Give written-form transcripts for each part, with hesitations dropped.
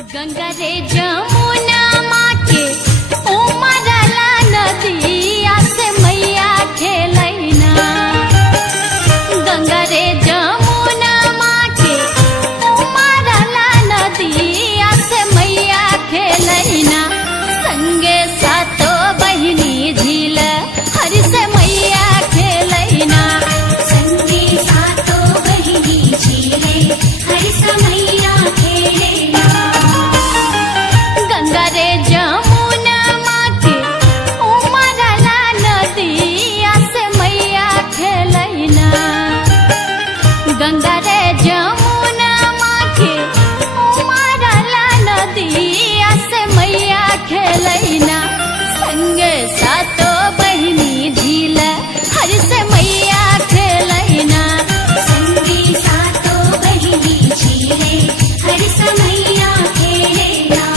गंगा रे जमुना माँ के उमरला नदिया से मैया खेलैना। गंगा रे जमुना माँ के उमरला नदिया से मैया खेलैना। संगे सातो बहिनी झील हरि से मैया खेलैना। संगे सातो बहिनी झीले हरि से मैया खेलैना। गंगा रे जमुना माँ के उमरला नदिया से मैया खेलैना। गंगा रे जमुना माँ के उमरला नदिया से मैया खेलैना। संगे सातो बहिनी झील हरि से मैया खेलैना। संगे सातो बहिनी झीले हरि से मैया खेलैना।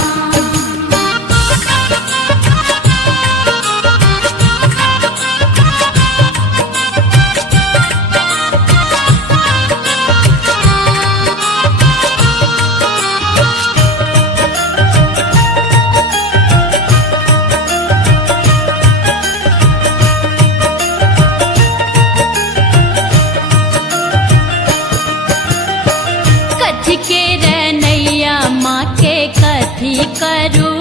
कथी के रनैया माँ के कथी करू